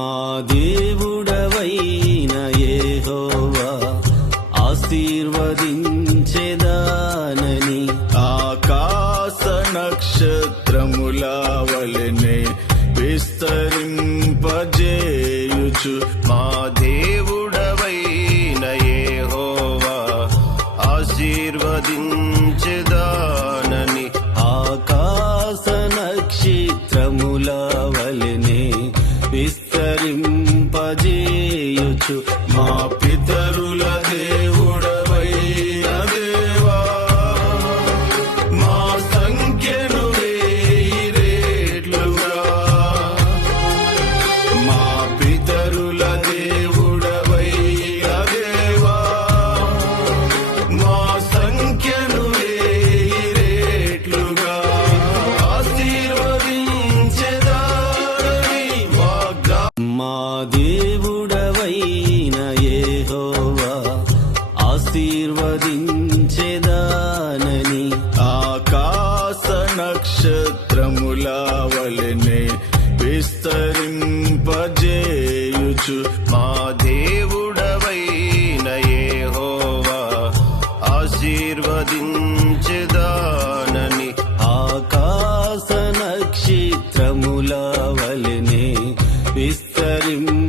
మా దేవుడవైన యెహోవా ఆశీర్వదించెదానని ఆకాశ నక్షత్రముల వలెనే విస్తరింపజేయుచు మా దేవుడవైన యెహోవా ఆశీర్వదించెదానని ఆకాశ నక్షత్రముల వలెనే విస్తరింపజేయుచు మా పితరుల దేవుడవైన దేవా మా సంఖ్యను వేయి రెట్లుగా మా పితరుల దేవుడవైన దేవా మా సంఖ్యను వేయి రెట్లుగా ఆశీర్వదించెదానని వాగ్దానం మా దేవుడవైన యెహోవా ఆశీర్వదించెదానని ఆకాశ నక్షత్రముల వలెనే విస్తరింపజేయుచు మా దేవుడవైన యెహోవా ఆశీర్వదించెదానని ఆకాశ నక్షత్రముల వలెనే విస్తరింపజేయుచు